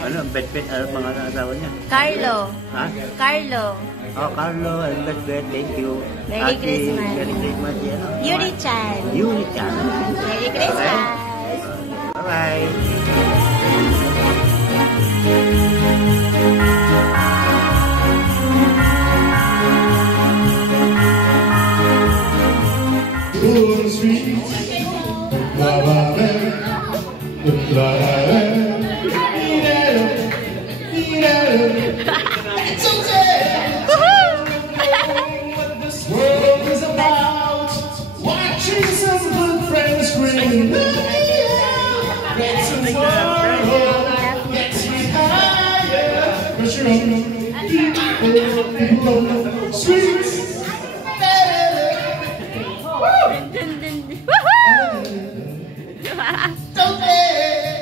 Ano, bet-bet, mga asawa niya? Carlo. Ha? Carlo. Oh, Carlo, and bet-bet, thank you. Merry Christmas. Merry Christmas, yan. Yuri-chan. Yuri-chan. Merry Christmas. Bye-bye. It's okay. What this world is about. Watching some good friends scream. Get some fun. Get higher. Pressure on people. Sweet.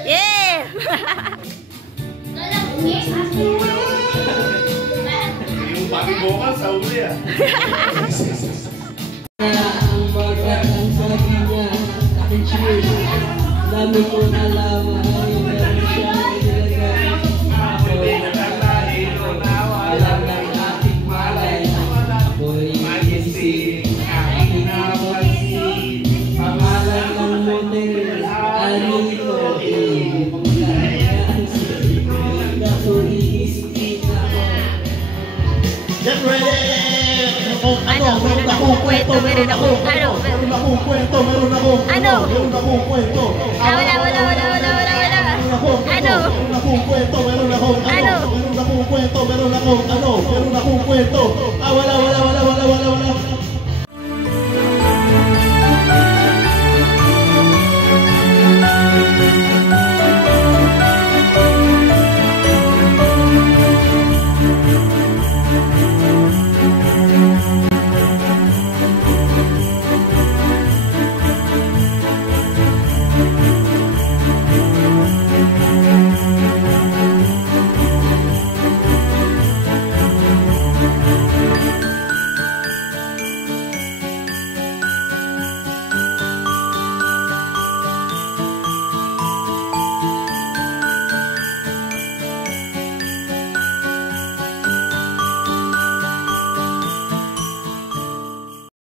Yeah! Yung pag-ibokal sa uli ah. Ang magandang sabi niya, aking cheers. Dami ko nalaman ngayon na siya nilagay. Alam ng aking malay, ako'y magising, aking napansin. Pangalan ng motel, Anito, Get ready! Meron akong kwento. Meron akong kwento. Ano? Wala. Ano? Wala.